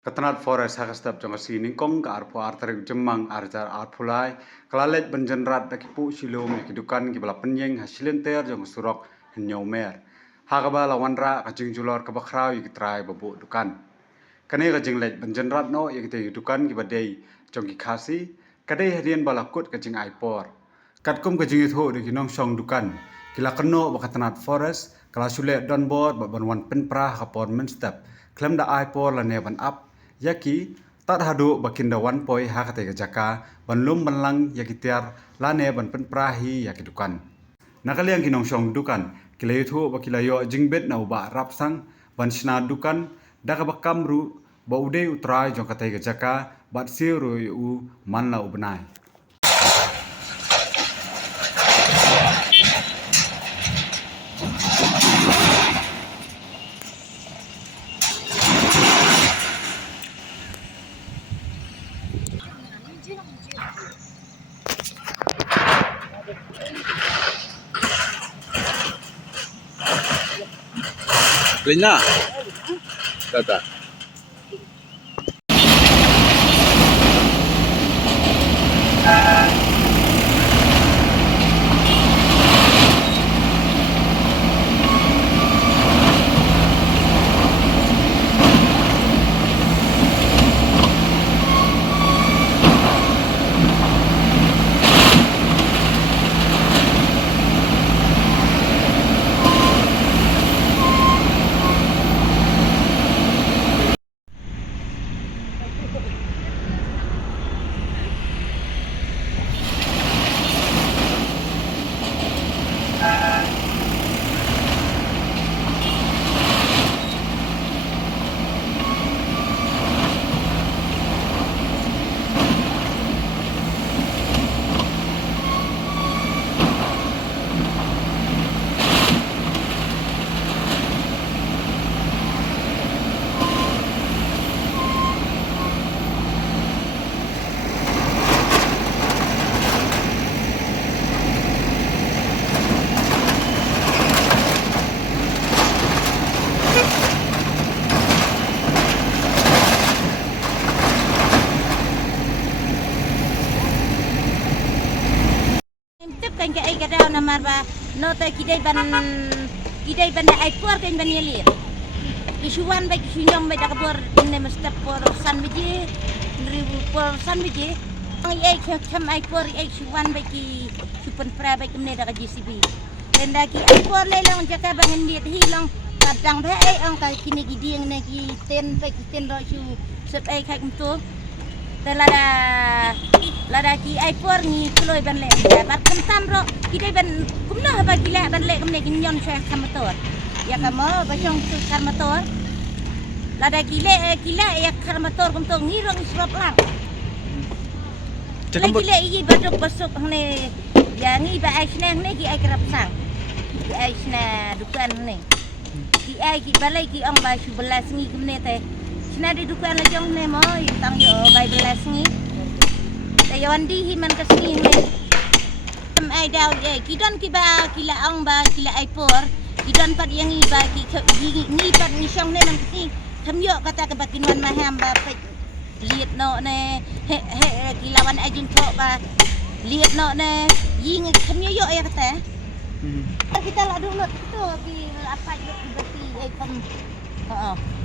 Katanat forest hakastap jong asi ningkong ka arpo artarik jemang arjar arpulai kalalet benjenrat dakipu silum kidukan kibala penyeng hasilenter jong surok henyomer hagaba lawanra kajing julor kabakrau yikitrai babu dukan kane kajing let benjenrat no yikite dukan kibadei jong kikasi kadai hadian balakut kajing aipor katkum kajing itho di kinong song dukan kila keno bakatanat forest kala sulet donbor babanwan penprah kapon menstep klem da aipor la nevan up yaki tak hadu bakinda wan poi hakate jaka banlum banlang yaki tiar lane ban penprahi yaki dukan nakaliang kinong song dukan kilayuthu bakilayo jingbet na uba rapsang ban sna dukan daka bakamru ba ude utrai jong kate jaka bat siru u manla ubnai Lina. Tata. Kan ke ai kada na marba no ta kidai ban ai por kan ban yelir isuan ba kisunyong ba dakapor ne mestap por san biji ribu por san biji ai kem ai por ai isuan ba ki supen pra ba kemne dak JCB tenda ki ai por le long jaka bangen dia hilong kadang ba ai ang ka kini gidieng ne ki ten ba ki ten ro su sep ai khai kumtu lada ki ai por ni kloi ban le bat kentam ro kidai ban kumna ba gila ban le kemne kinyon syah kamator ya kamo ba jong su kamator lada gila ya kamator kumtong ni rong srop lang gila i baduk basuk ne ya ngi ba ai sneh ne ki ai kerap sang ki ai sna dukan ne ki ai ki balai ki ong ba su belas ngi kemne te sna di dukan la jong ne mo tang yo bai belas ngi Tayawan di himan kesini ni. Ai daw ye kidon kiba kila ang ba kila ai por kidon pat yang iba ni pat ni song ne nang ki kamyo kata ke bakinwan maham ba pe liet no ne he kilawan ajun tho ba liet no ne ying kamyo yo ya kata kita la dulu tu ki apa yo beti ai kam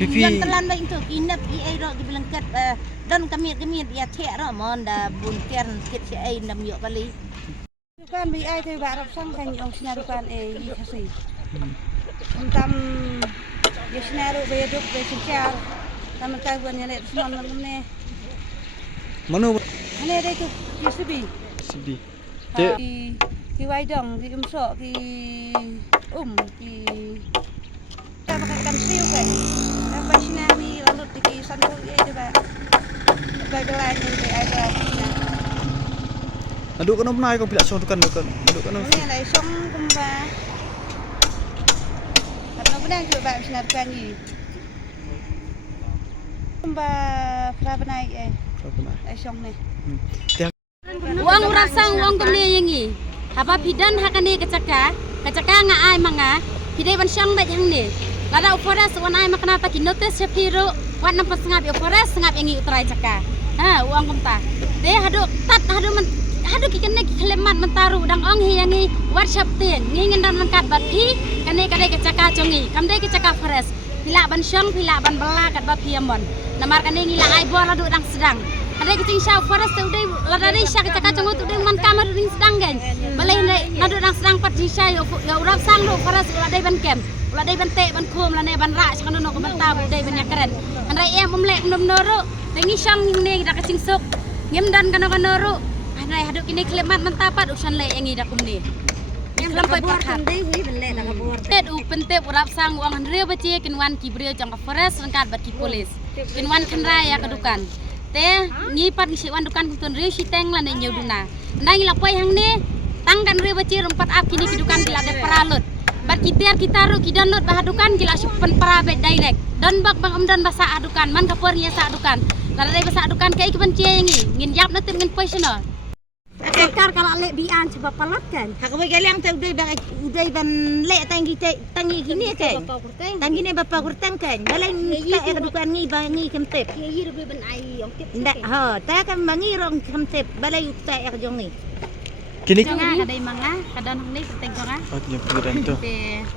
yang telan ba itu kinap i ai ro dibelengkat dan kami ya thek ro mon da bunker kit si ai nam yo kali dukan bi ai thì bà đọc xong thành ông sna dukan gì kasi tam ye sna ro be duk be sinchar tam ta buan ne smon ne Manu ne đây tu sibi sibi. Ki wai dong ki so ki ki ta makan siu ke apa sna mi lalu ki sandu ye coba bagaimana ni ai dah Aduk kan pernah kau pilih song dukan. Aduk kan. Ini lah song kumba. Karena benar juga baik sinar kanyi. Kumba berapa naik eh? Berapa song ni? Uang rasang uang kemne yangi. Haba pidan hakane kecaka nga ai manga. Pidai ban syang bat yang ni. Lada upora suan ai makna pa ki notice sapiro Wat nampak sengap ya forest sengap yang ngi utrai caka. Uang kumta. Deh hadu kikene kelemat mentaru dang ong yang ngi workshop tin ngi ngendan mengkat bat pi kane kadai ke caka congi. Kamdai ke caka forest. Pila ban syong pila ban bela kat bat piamon. Namar kane ngi la ai bor hadu dang sedang. Ada kecing syau forest tu deh ladari syak caka congo tu deh man kamar ding sedang gen. Balai hadu dang sedang pat di syau ya urap sang lu forest ladai ban kem. Ladai ban te ban kum lane ban ra syang no ko ban tabu dai ban yakren. Andai omlek nom-noro tengi syang ni dak kecing sok. Ngem dan kano-kanoro. Andai hadu kini klemat mentapat usan le engi dak kumni. Lampai pakat. Ted u pentep urap sang uang handrio bacie kinwan kibrio jangka forest rengkat bat ki polis. Kinwan kenraya kedukan. Te ngipat ngisi wan dukan kuntun rio siteng lane nyuduna. Andai ngilapoi hang ni tangkan rio bacie rempat ap kini kedukan bila de paralut. Bat kita ru ki download bahadukan gila supen parabet direct. Don bak bang dan basa adukan man kapor nya sa adukan. Lalai basa adukan kai ke benci ngi ngin yap na tim ngin personal. Akar kalau lek bian coba palat kan. Hak we galang tau udai ban lek tangi gini kan. Tangi ni bapa kurtang kan. Balai ta adukan ngi bangi kemtep. Ye rubi ban ai ong tip. Ndak ha ta kan bangi rong kemtep balai ta jong ni. Kini Jonga kadai manga kadan ni penting jonga. oh yang pikiran tu.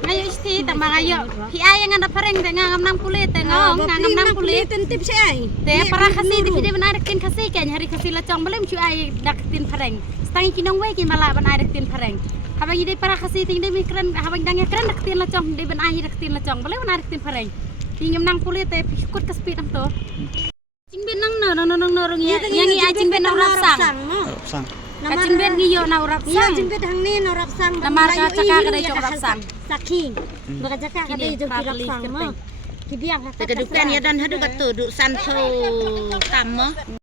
Ngayo isti tambah ngayo. Hi ayang anda pareng te ngam 60 te ngam 60 tentip si ai. te para khasi te video ban arekin khasi kan hari khasi lacong belum cu ay daktin pareng. Stangi kinong we ki mala ban arekin pareng. Habang ide para khasi ting de mikran habang dang kran daktin lacong de ban ay daktin lacong belum ban arekin pareng. Tingam 60 te pikut ke speed am to. Cingbet nang no yang ai cingbet nang rapsang. Sang. Kacing bet ngiyo na urap sang. Jempet hang ni no rapsang. Namar ka caka kadai jok rapsang. Saking. Baka caka kadai jok rapsang mo. Kibiang ka kedukan ya dan hadu katu duk santo kam mo.